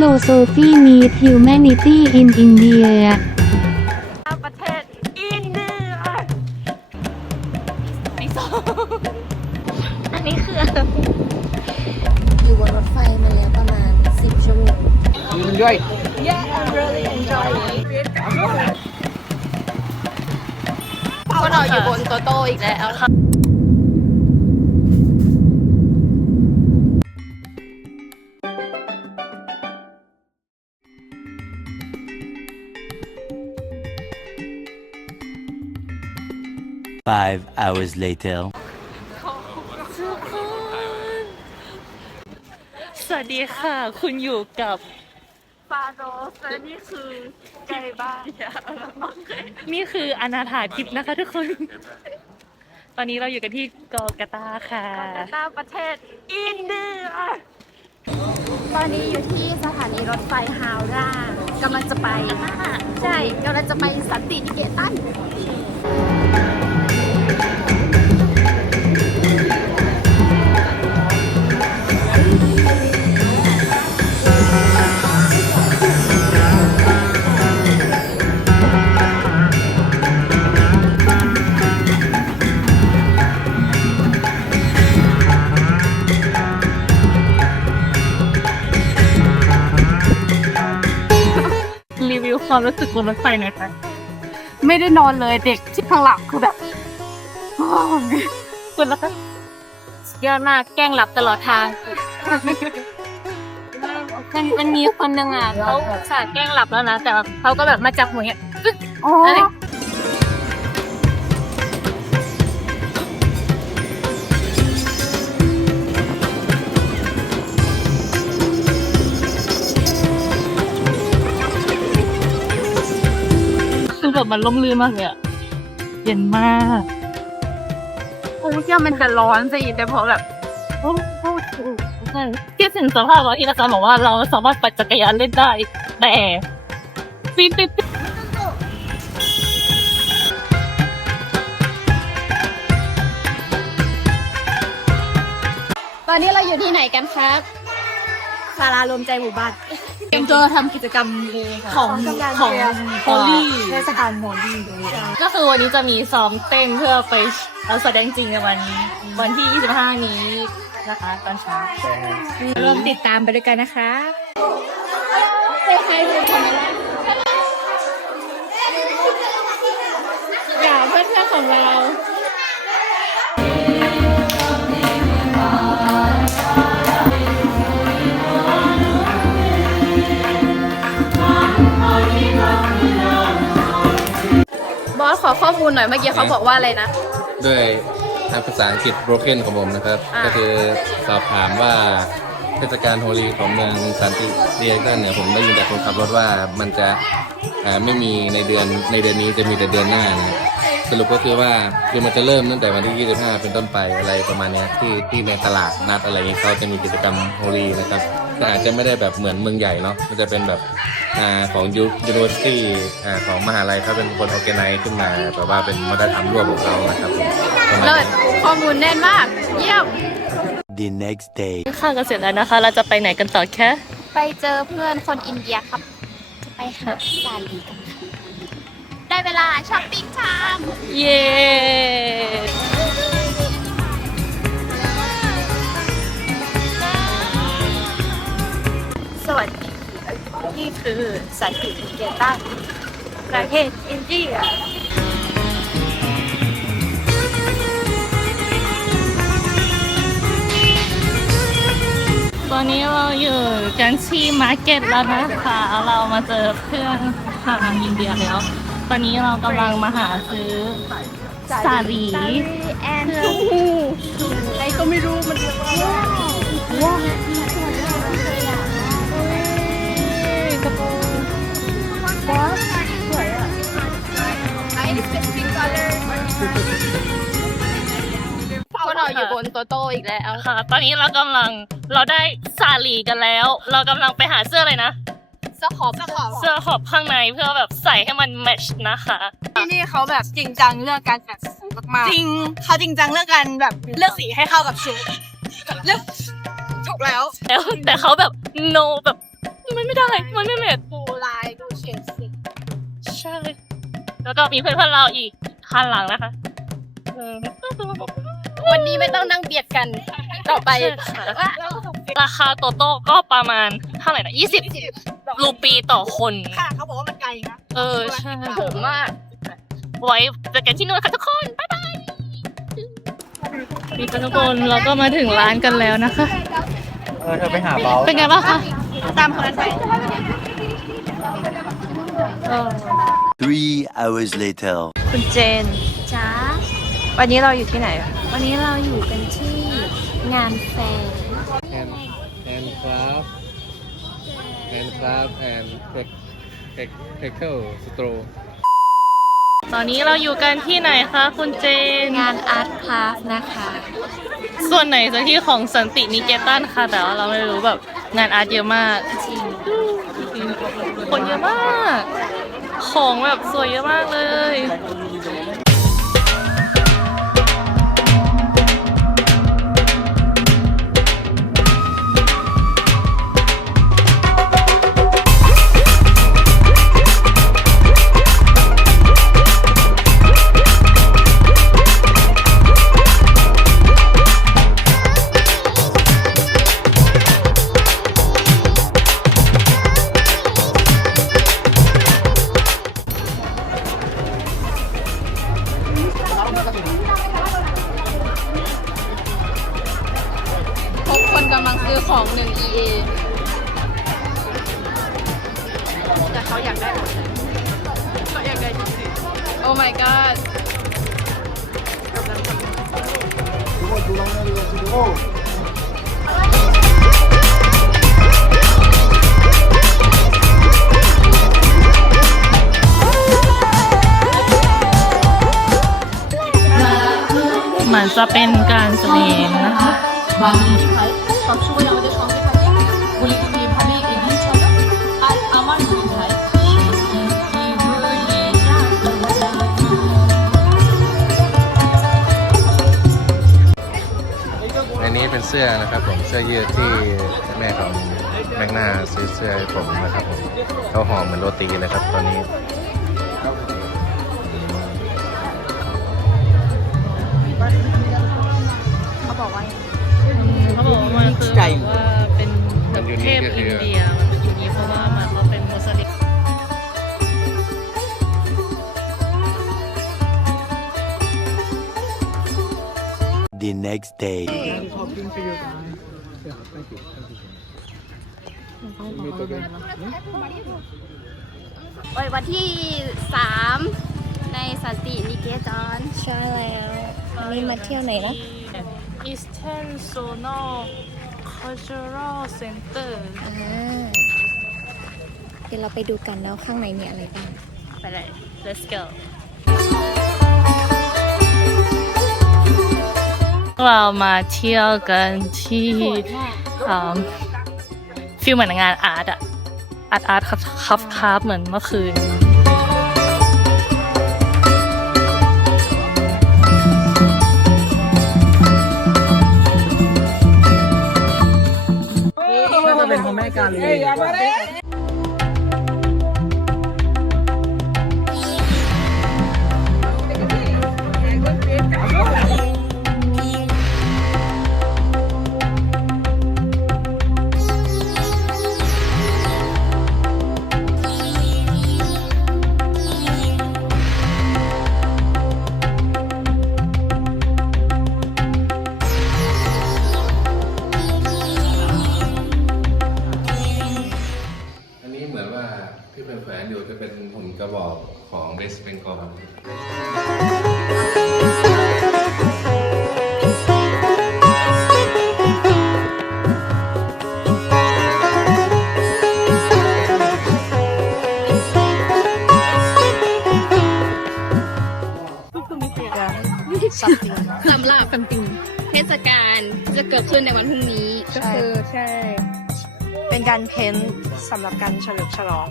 Philosophy Meet Humanity in India ประเทศอินเดียปีสองอันนี้คืออยู่บนรถไฟมาแล้วประมาณ 10 ชั่วโมง Enjoy. Yeah I'm really enjoying it พวกเราอยู่บนโตโต้อีกแล้วค่ะ Five hours later. สวัสดีค่ะ คุณอยู่กับฟาโรสและนี่คือไก่บ้านนี่คืออนาถาทิพย์นะคะทุกคน ตอนนี้เราอยู่กันที่กอลกาตาค่ะ กาตาประเทศอินเดีย ตอนนี้อยู่ที่สถานีรถไฟฮาวรากำลังจะไป ใช่กำลังจะไปสันตินิเกตัน ความรู้สึกบนรถไฟหน่อยค่ะไม่ได้นอนเลยเด็กที่ข้างหลังคือแบบคุณแล้วคะยอดมากแกล้งหลับตลอดทางมันมันมีคนหนึ่งอะเขาสาดแกล้งหลับแล้วนะแต่เขาก็แบบมาจับหัวเงี้ยปึ๊กอ๋ออะไร แบบมันล่มลื่นมากเลยอะเย็นมากคงเชื่อมันจะร้อนสิแต่พอแบบโอ้โหใช่ที่สินสภาพว่าที่อาจารย์บอกว่าเราสามารถปั่นจักรยานเล่นได้ แต่ปีนปีนปีนตอนนี้เราอยู่ที่ไหนกันครับสารารวมใจหมู่บ้าน เตรียมตัวทำกิจกรรมของของโฮลี่เทศกาลโฮลี่ก็คือวันนี้จะมีซ้อมเต้นเพื่อไปเอาแสดงจริงในวันวันที่ 25 นี้นะคะตอนเช้าร่วมติดตามไปด้วยกันนะคะอย่าเพื่อนๆของเรา ขอข้อมูลหน่อยเมื่อกี้เขาบอกว่าอะไรนะ ด้วยทางภาษาอังกฤษ broken ของผมนะครับ อ่า ก็คือสอบถามว่าเทศกาลโฮลีของเมืองสันติเรียกันเนี่ยผมได้ยินจากคนขับรถว่ามันจะอ่าไม่มีในเดือนในเดือนนี้จะมีแต่เดือนหน้านะสรุปก็คือว่าคือมันจะเริ่มตั้งแต่วันที่ 25 เป็นต้นไปอะไรประมาณเนี้ยที่ที่ในตลาดนัดอะไรอย่างนี้เขาจะมีกิจกรรมโฮลีนะครับ แต่อาจจะไม่ได้แบบเหมือนเมืองใหญ่เนาะมันจะเป็นแบบอ่าของยูนิเวอร์ซิตี้อ่าของมหาลัยเขาเป็นคน o r g a n i z e ขึ้นมาแบบว่าเป็นวัฒนธรรมร่วมของเขานะครับผมประมาณเลิศนี้ ข้อมูลแน่นมาก เยี่ยม The next day. ข้าวกันเสร็จแล้วนะคะ เราจะไปไหนกันต่อแค่ไปเจอเพื่อนคนอินเดียครับ จะไปหาซาลีกันค่ะได้เวลาช้อปปิ้งไทม์เย้ วัสดีนี่คือสันตินิเกตันประเทศอินเดียตอนนี้เราอยู่กันที่มาร์เก็ตแล้วนะคะ เรามาเจอเพื่อนชาวอินเดียแล้ว ตอนนี้เรากำลังมาหาซื้อสาลีแอนทูอะไรก็ไม่รู้มันว้าว อยู่บนโตโต้อีกแล้วค่ะ ตอนนี้เรากำลังเราได้สาลีกันแล้ว เรากำลังไปหาเสื้อเลยนะสขอบสขอบเสื้อขอบข้างในเพื่อแบบใส่ให้มันแมทช์นะคะ ที่นี่เขาแบบจริงจังเรื่องการแต่งสีมากๆจริงเขาจริงจังเรื่องการแบบเลือกสีให้เข้ากับชุดเลือกถูกแล้วแล้วแต่เขาแบบ no แบบมันไม่ได้ มันไม่เหม็นดูลายดูเฉดสีใช่ แล้วก็มีเพื่อนๆเราอีกคันหลังนะคะเออ วันนี้ไม่ต้องนั่งเบียดกัน ต่อไปใช่ค่ะราคาโตโต้ก็ประมาณเท่าไหร่นะยี่สิบรูปีต่อคน ค่ะเขาบอกว่ามันไกลนะ เออใช่ผมมาก ไว้เจอกันที่นู่นค่ะทุกคน บ๊ายบายนี่ทุกคนเราก็มาถึงร้านกันแล้วนะคะ เออเธอไปหาเบาเป็นไงบ้างคะ ตามคนนั้นไป Three hours later. คุณเจนจ้าวันนี้เราอยู่ที่ไหน วันนี้เราอยู่กันที่งานแฟร์ แอนแอนครับแอนครับแอนเพ็กเพ็กเพ็กเกิลสโตรตอนนี้เราอยู่กันที่ไหนคะคุณเจน งานอาร์ตคลาสนะคะ ส่วนไหนจากที่ของสันตินิเกตันค่ะ แต่ว่าเราไม่รู้แบบงานอาร์ตเยอะมาก จริง คนเยอะมาก ของแบบสวยเยอะมากเลย แต่เขาอยากได้หมดเขาอยากได้จริงๆ Oh my god เหมือนจะเป็นการแสดงนะคะอันนี้เป็นเสื้อนะครับผมเสื้อยืดที่แม่ของแมกนาซื้อเสื้อให้ผมนะครับผมเขาหอมเหมือนโรตีเลยครับตอนนี้เขาบอกว่าเขาบอกว่ามันคือแบบว่าเป็นแบบเทพอินเดียมันเป็นยูนิคเพราะว่า The next day. วันวันที่ 3 ในสันตินิเกตอนใช่แล้ววันนี้มาเที่ยวไหนนะ Eastern Zonal Cultural Center อ่าเดี๋ยวเราไปดูกันแล้วข้างในมีอะไรบ้าง ไปเลย let's go เรามาเที่ยวกันที่อืมฟิลเหมือนงานอาร์ตอะอาร์ตอาร์ตคัฟคัฟเหมือนเมื่อคืนน่าจะเป็นพ่อแม่การเล การเพ้นท์สำหรับการเฉลิมฉลอง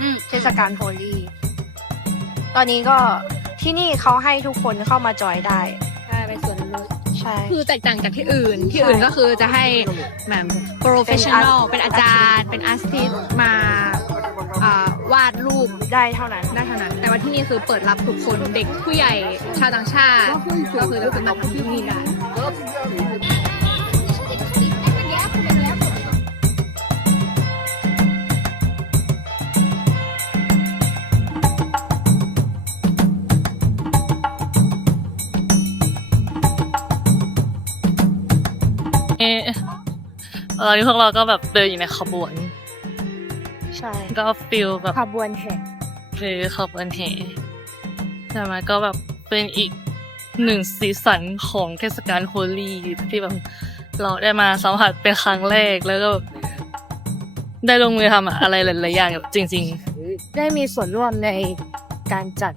อืมเทศกาลโฮลี่ ตอนนี้ก็ที่นี่เขาให้ทุกคนเข้ามาจอยได้ใช่เป็นส่วนลดใช่ คือแตกต่างจากที่อื่น ที่อื่นก็คือจะให้แบบ professional เป็นอาจารย์ เป็นอาร์ติสต์มาอ่าวาดรูปได้เท่านั้นได้เท่านั้น แต่ว่าที่นี่คือเปิดรับทุกคนเด็กผู้ใหญ่ชาวต่างชาติ ก็คือจะมาทำที่นี่ได้ เอะตอนนี้พวกเราก็แบบเดินอยู่ในขบวน ใช่ก็ฟิลแบบขบวนแห่หรือขบวนแห่แต่มันก็แบบเป็นอีกหนึ่งสีสันของเทศกาลโฮลีที่แบบเราได้มาสัมผัสเป็นครั้งแรกแล้วก็แบบได้ลงมือทำอะไรหลายๆอย่างจริงได้มีส่วนร่วมในการจัด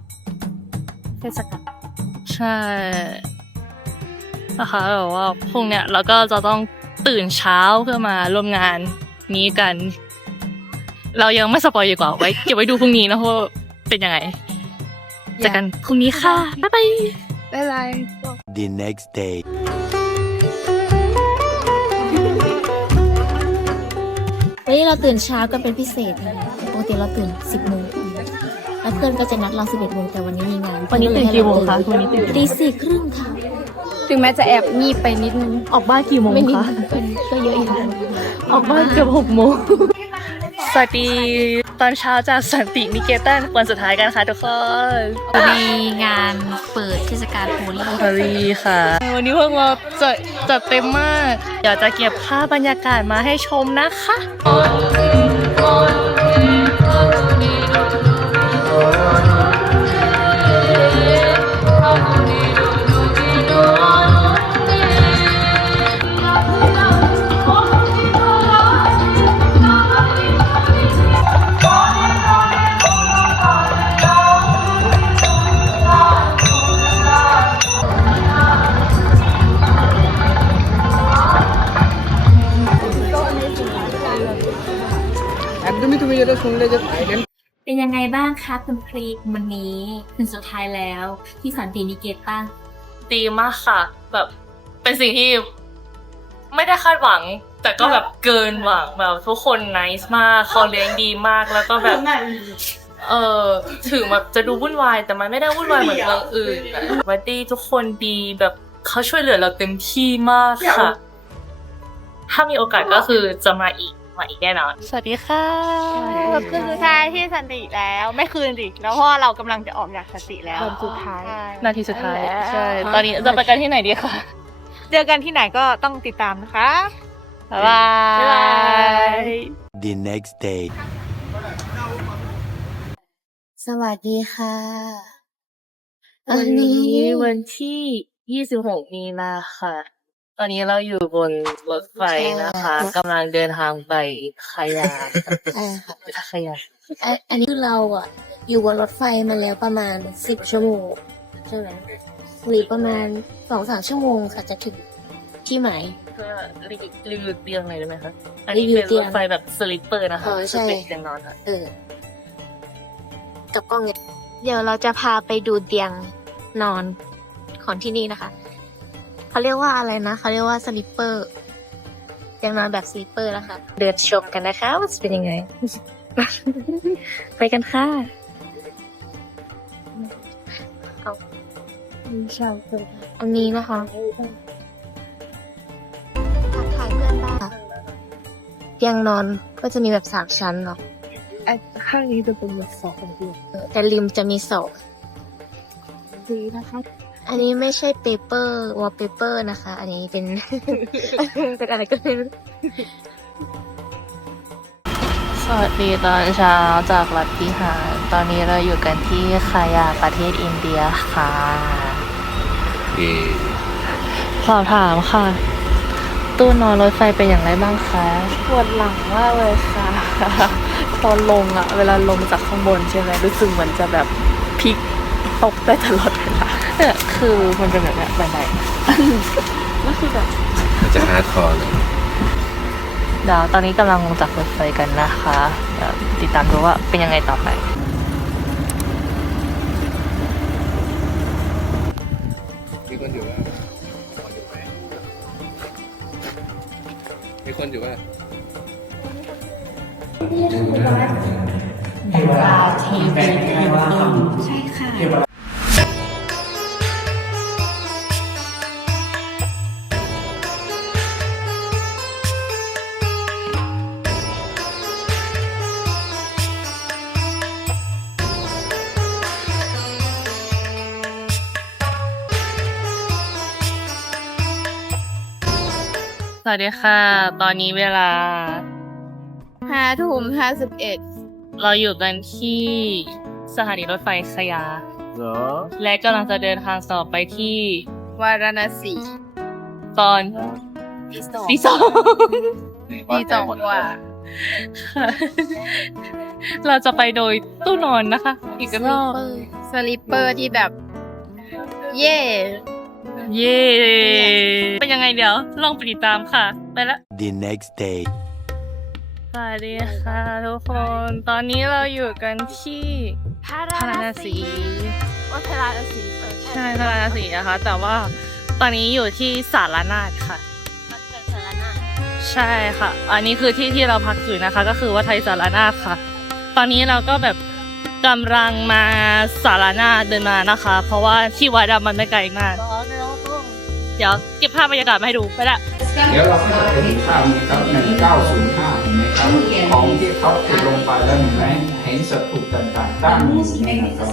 เทศกาลๆใช่ นะคะแบบว่าพรุ่งเนี้ยเราก็จะต้องตื่นเช้าเพื่อมาร่วมงานนี้กัน เรายังไม่สปอยดีกว่าไว้เก็บไว้ดูพรุ่งนี้นะเพราะว่าเป็นยังไงเจอกันพรุ่งนี้ค่ะบ๊ายบายบ๊ายบาย The next day. วันนี้เราตื่นเช้ากันเป็นพิเศษนะคะปกติเราตื่น 10โมงแล้วเพื่อนก็จะนัดเรา11โมงแต่วันนี้มีงานวันนี้ตื่นกี่โมงคะวันนี้ตื่นกี่โมงตีสี่ครึ่งค่ะ ถึงแม้จะแอบงีบไปนิดนึง ออกบ้านกี่โมงไม่มีคะเป็นก็เยอะอยู่ออกบ้านเกือบหกโมงสวัสดีตอนเช้าจากสันตินิเกตันวันสุดท้ายกันค่ะทุกคนมีงานเปิดเทศกาลโฮลี่สวัสดีค่ะ วันนี้พวกเราจะจัดเต็มมาก เดี๋ยวจะเก็บภาพบรรยากาศมาให้ชมนะคะ เป็นยังไงบ้างคะคุณพรีวันนี้คืนสุดท้ายแล้วที่สันตินิเกตันดีมากค่ะ แบบเป็นสิ่งที่ไม่ได้คาดหวัง แต่ก็แบบเกินหวังแบบทุกคนน c e มากเขาเลี้ยงดีมากแล้วก็แบบเออถึงแบบจะดูวุ่นวายแต่มันไม่ได้วุ่นวายเหมือนเมืองอื่นอะวันดีทุกคนดีแบบเขาช่วยเหลือเราเต็มที่มากค่ะ ถ้ามีโอกาสก็คือจะมาอีก มาอีกแน่นอน สวัสดีค่ะคืนสุดท้ายที่สันติแล้วไม่คืนดิแล้วเพราะว่าเรากำลังจะออกจากสันติแล้ววันสุดท้ายใช่นาทีสุดท้าย ใช่ ตอนนี้จะไปกันที่ไหนดีคะ เจอกันที่ไหนก็ต้องติดตามนะคะ บ๊ายบายบ๊ายบาย The next day. สวัสดีค่ะ วันนี้วันที่ 26 มีนาค่ะ ตอนนี้เราอยู่บนรถไฟนะคะกำลังเดินทางไปขยาใช่ค่ะขยาอันอันนี้คือเราอะ อยู่บนรถไฟมาแล้วประมาณสิบชั่วโมงใช่ไหมหรือประมาณสองสามชั่วโมงค่ะจะถึงที่หมาย ก็รีวิวรีวิวเตียงหน่อยได้ไหมคะ อันนี้รีวิเป็วนเตีรยงถไฟแบบสลิปเปอร์นะคะเออใช่เป็นเตียงนอนค่ะเออกับกล้องเนี่ยเดี๋ยวเราจะพาไปดูเตียงนอนของที่นี่นะคะ เขาเรียกว่าอะไรนะเขาเรียกว่าสลิปเปอร์เตียงนอนแบบสลิปเปอร์นะคะเดินชมกันนะคะว่าจะเป็นยังไง ไปกันค่ะเอาอันนี้นะคะทักทายเพื่อนบ้านเตียงนอนก็จะมีแบบสามชั้นเนาะข้างนี้จะเป็นแบบสองเดียวแต่ริมจะมีสองดีนะคะ อันนี้ไม่ใช่เปเปอร์วอลเปเปอร์นะคะ อันนี้เป็น เป็นอะไรก็ไม่รู้สวัสดีตอนเช้าจากรัฐพิหาร ตอนนี้เราอยู่กันที่คายาประเทศอินเดียค่ะสอบถามค่ะ ตู้นอนรถไฟเป็นอย่างไรบ้างคะปวดหลังมากเลยค่ะ ตอนลงอะเวลาลงจากข้างบนใช่ไหมรู้สึกเหมือนจะแบบพลิกตกได้ตลอดเวลา เนี่ยคือมันเป็นแบบเนี้ยบันไดแล้วคือแบบมันจะฮาร์ดคอร์เลยเดี๋ยวตอนนี้กำลังลงจากรถไฟกันนะคะเดี๋ยวติดตามดูว่าเป็นยังไงต่อไป มีคนอยู่ว่ามีคนอยู่ว่าสวั สดีค่ะ ตอนนี้เวลาห้าทุ่มห้าสิบเอ็ดเราอยู่กันที่สถานีรถไฟขยาและกำลังจะเดินทางต่อไปที่วาราณสีตอนที่สองที่สองที่สองกว่าค่ะเราจะไปโดยตู้นอนนะคะ อีกรอบสลิปเปอร์ที่แบบ เย่ เย้เป็นยังไงเดี๋ยว ลองไปติดตามค่ะ ไปละ The next day. สวัสดีค่ะทุกคน ตอนนี้เราอยู่กันที่พาราณสีว่าพาราณสีใช่พาราณสีนะคะ แต่ว่าตอนนี้อยู่ที่สารนาฏค่ะใช่ค่ะ อันนี้คือที่ที่เราพักอยู่นะคะ ก็คือวัดไทยสารนาฏค่ะ ตอนนี้เราก็แบบกำลังมาสารนาฏเดินมานะคะ เพราะว่าที่วัดอะมันไม่ไกลมาก เดี๋ยวเก็บภาพบรรยากาศมาให้ดูไปละ เดี๋ยวเราก็จะเห็นภาพนี้ครับหนึ่งเก้าศูนย์ห้าเห็นไหมครับของที่เขาติดลงไปแล้วเห็นไหมเห็นสถูปต่างๆตั้งอยู่นี่นะครับ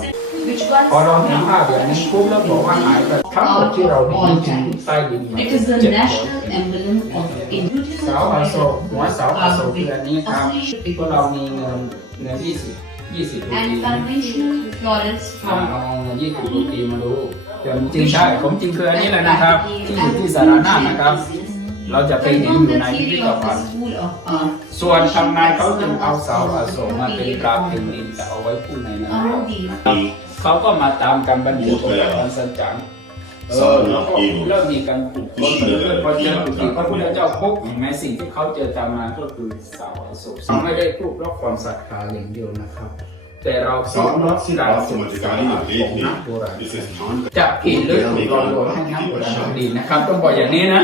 พอเราเห็นภาพแบบนี้ปุ๊บแล้วบอกว่าหายไปทั้งหมดที่เราเห็นอยู่ใต้ดิน It is the เจ็ดร้อยเสาอโศกหัวเสาอโศกคืออันนี้ครับพวกเรามีเงินเงินยี่สิบยี่สิบรูปี And conventional florets อ่า from เราเอาเงินยี่สิบรูปีมาดู แต่จริงใช่ผมจริงคืออันนี้แหละนะครับ ที่อยู่ที่สารนาถนะครับ เราจะไปเห็น Confirm อยู่ the ในพิพิ theory ธ of ภั the ณฑ์ school of art. ส่วนทำไมเขาจึงเอาเสาอโศกมาเป็นกราบเป็นดินจะเอาไว้คู่ในนั้น All these เขาก็มาตามกันบันทึกของการสัจจังเออแล้วก็เริ่มมีการปลุกคนมาเรื่อยๆพอเจอปลุกพระพุทธเจ้าปุ๊บเห็นไหมสิ่งที่เขาเจอตามมาก็คือเสาอโศกไม่ได้ปลุกเพราะความศรัทธาอย่างเดียวนะครับ แต่เราสอนรักษาสมการของนักโบราณจะผิดหรือถูกลองโดนให้นักโบราณดีนะครับ ต้องบอกอย่างนี้นะ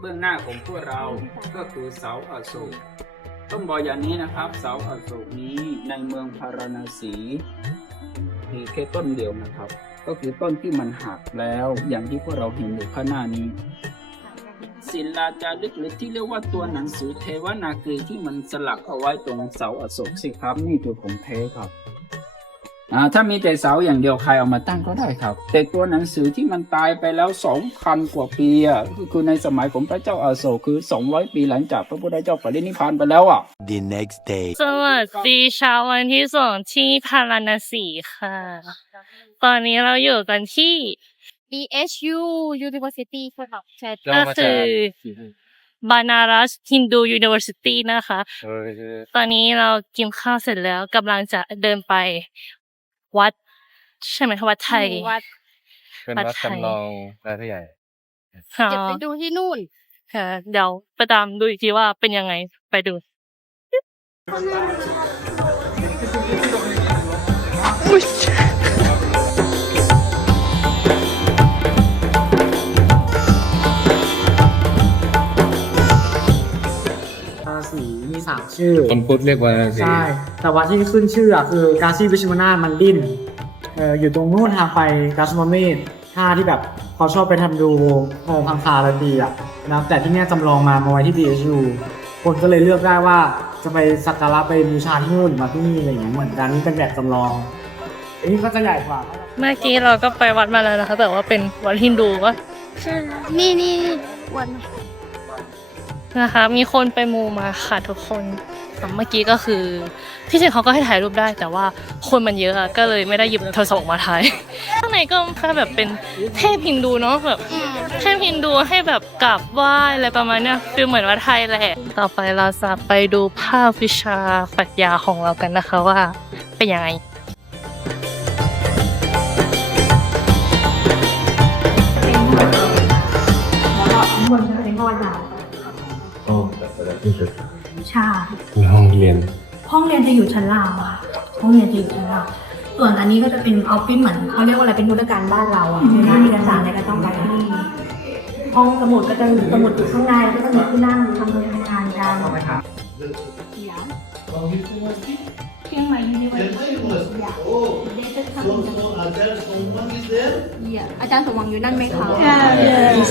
เบื้องหน้าของพวกเราก็คือเสาอโศก ต้องบอกอย่างนี้นะครับ เสาอโศกนี้ในเมืองพาราณสีมีแค่ต้นเดียวนะครับ ก็คือต้นที่มันหักแล้วอย่างที่พวกเราเห็นอยู่ข้างหน้านี้ศิลาจารึกหรือที่เรียกว่าตัวหนังสือเทวนากรีที่มันสลักเอาไว้ตรงเสาอโศกสิครับ นี่คือของเทครับ ถ้ามีแต่เสาอย่างเดียวใครเอามาตั้งก็ได้ครับ แต่ตัวหนังสือที่มันตายไปแล้วสองพันกว่าปีอะก็คือในสมัยของพระเจ้าอาโศกคือสองร้อยปีหลังจากพระพุทธเจ้าปรินิพพานไปแล้วอะ The next day. สวัสดีเช้าวันที่สองที่พาราณสีค่ะ ตอนนี้เราอยู่กันที่ BHU University ค่ะใช่ก็คือบานารัสฮินดูยูนิเวอร์ซิตี้นะคะ ตอนนี้เรากินข้าวเสร็จแล้วกำลังจะเดินไป วัด ใช่ไหมคะวัดไทยวัดเป็นวัดจำลองราชใหญ่อ๋อเก็บไปดูที่นู่นค่ะเดี๋ยวไปตามดูอีกทีว่าเป็นยังไงไปดูรา ชื่อ คนพุทธเรียกว่าราศีใช่ แต่ว่าที่ขึ้นชื่ออะคือกาซีวิชิมนาทมันดิ้นเอออยู่ตรงนู่นทางไปกาสมาเมตท่าที่แบบเขาชอบไปทำดูเออพังคาราตีอะนะแต่ที่เนี่ยจำลองมามาไว้ที่ BHU คนก็เลยเลือกได้ว่าจะไปสักการะไปบูชาที่นู่นมาที่นี่อะไรอย่างเงี้ยเหมือนกันนี่เป็นแบบจำลองอันนี้ก็จะใหญ่กว่า เมื่อกี้เราก็ไปวัดมาแล้วนะคะ แต่ว่าเป็นวัดฮินดูก็นี่นี่วัน นะคะ มีคนไปมูมาค่ะทุกคนเมื่อกี้ก็คือที่จริงเขาก็ให้ถ่ายรูปได้ แต่ว่าคนมันเยอะอะก็เลยไม่ได้หยิบโทรศัพท์ออกมาถ่ายข้างในก็แค่แบบเป็นเทพฮินดูเนาะแบบเทพฮินดูให้แบบกราบไหว้อะไรประมาณเนี้ยฟีลเหมือนวัดไทยแหละ ต่อไปเราจะไปดูภาพวิชาปรัชญาของเรากันนะคะว่าเป็นยังไง ที่สุใช่ห้องเรียน ห้องเรียนจะอยู่ชั้นล่างค่ะ ห้องเรียนจะอยู่ชั้นล่างส่วนอันนี้ก็จะเป็นออฟฟิศเหมือนเขาเรียกว่าอะไรเป็นธุรการบ้านเราอะเวลาเอกสารอะไรก็ต้องไปที่นี่ห้องสมุดก็จะสมุดอยู่ข้างในแล้วก็จะมีที่นั่งทำงานกันเชียงใหม่ยูนิเวอร์ซิตี้อยากเดทจะทำอยากอาจารย์สมหวังอยู่นั่นไหมคะ Yeah yes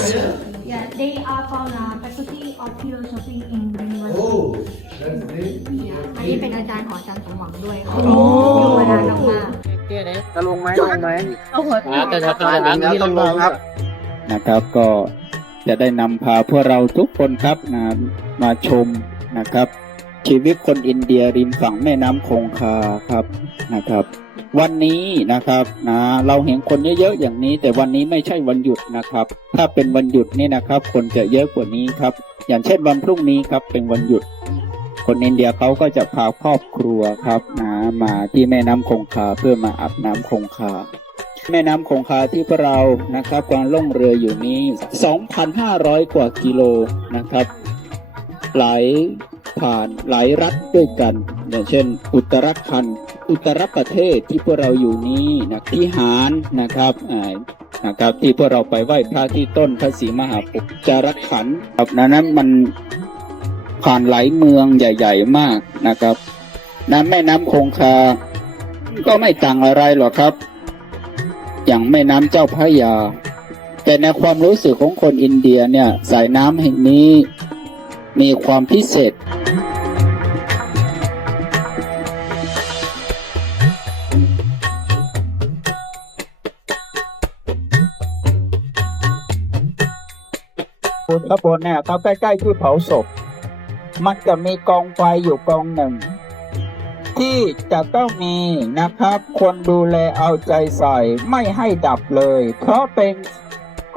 Yeah they are from the faculty of philosophy in อันนี้เป็นอาจารย์ของอาจารย์สมหวังด้วยค่ะอยู่มานานมากจะลงไหมลงไหมโอ้โหแต่จะตายแล้วต้องลงครับนะครับก็จะได้นำพาพวกเราทุกคนครับนะมาชมนะครับ ชีวิตคนอินเดียริมฝั่งแม่น้ำคงคาครับนะครับ วันนี้นะครับนะเราเห็นคนเยอะๆอย่างนี้ แต่วันนี้ไม่ใช่วันหยุดนะครับ ถ้าเป็นวันหยุดนี่นะครับ คนจะเยอะกว่านี้ครับ อย่างเช่นวันพรุ่งนี้ครับเป็นวันหยุด คนอินเดียเขาก็จะพาครอบครัวครับนะมาที่แม่น้ำคงคาเพื่อมาอาบน้ำคงคาแม่น้ำคงคาที่พวกเรานะครับกำลังล่องเรืออยู่นี้ 2,500 กว่ากิโลนะครับ ไหล ผ่านหลายรัฐด้วยกันอย่างเช่น อุตรคันอุตรประเทศที่พวกเราอยู่นี้นะที่หารนะครับนะครับที่พวกเราไปไหว้พระที่ต้นพระศรีมหาโพธิ์จารขันครับนั้นมันผ่านหลายเมืองใหญ่ ๆ มากนะครับน้ำแม่น้ำคงคา ก็ไม่ต่างอะไรหรอกครับ อย่างแม่น้ำเจ้าพระยา แต่ในความรู้สึกของคนอินเดียเนี่ยสายน้ำแห่งนี้มีความพิเศษ บนขบนเนี่ยเขาใกล้ๆที่เผาศพ มันจะมีกองไฟอยู่กองหนึ่ง ที่จะต้องมีนะครับ คนดูแลเอาใจใส่ไม่ให้ดับเลย เพราะเป็น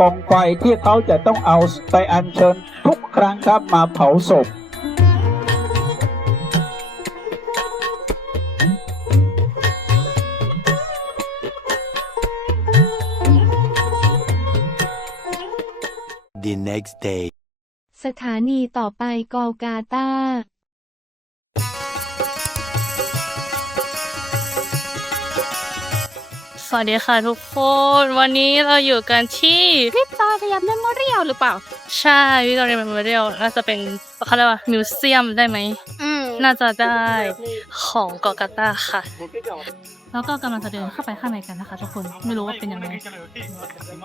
กองไฟที่เขาจะต้องเอาไปอัญเชิญทุกครั้งครับมาเผาศพ The next day. สถานีต่อไปกอลกาตาสวัสดีค่ะทุกคน วันนี้เราอยู่กันที่ๆวิกตอเรียเมมโมเรียลหรือเปล่า ใช่วิกตอเรียเมมโมเรียลน่าจะเป็นเขาเรียกว่ามิวเซียมได้ไหมอืมน่าจะได้ของเกาะกาตาร์ค่ะ แล้วก็กำลังจะเดินเข้าไปข้างในกันนะคะ ทุกคนไม่รู้ว่าเป็นยังไง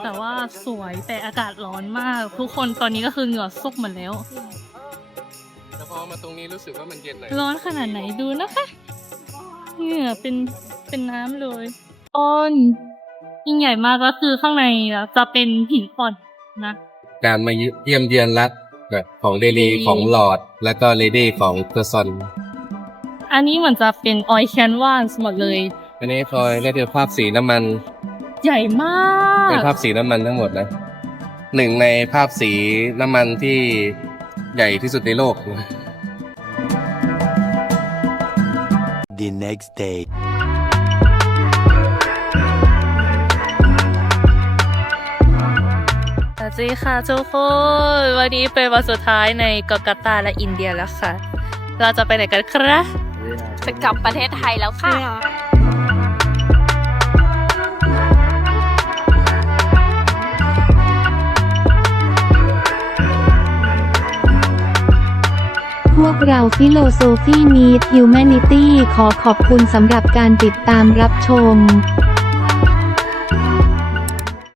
แต่ว่าสวยแต่อากาศร้อนมาก ทุกคนตอนนี้ก็คือเหงื่อซุกหมดแล้วแต่พอมาตรงนี้รู้สึกว่ามันเย็นหน่อยร้อนขนาดไหนดูนะคะเหงื่อเป็นเป็นน้ำเลยต้นยิ่งใหญ่มากก็คือข้างในอะจะเป็นหินอ่อนนะการมาเยี่ยมเยือนรัฐแบบของเดลีของลอร์ดแล้วก็เลดี้ของเพอร์ซอนอันนี้เหมือนจะเป็นออยแคนวาสหมดเลย อันนี้คอยได้เจอภาพสีน้ำมัน ใหญ่มากเป็นภาพสีน้ำมันทั้งหมดนะหนึ่งในภาพสีน้ำมันที่ใหญ่ที่สุดในโลก The next day. สวัสดีค่ะทุกคน วันนี้เป็นวันสุดท้ายในกาตาร์และอินเดียแล้วค่ะ เราจะไปไหนกันครับ จะกลับประเทศไทยแล้วค่ะ พวกเราฟิโลโซฟีมีดฮิวแมนิตี้ขอขอบคุณสำหรับการติดตามรับชม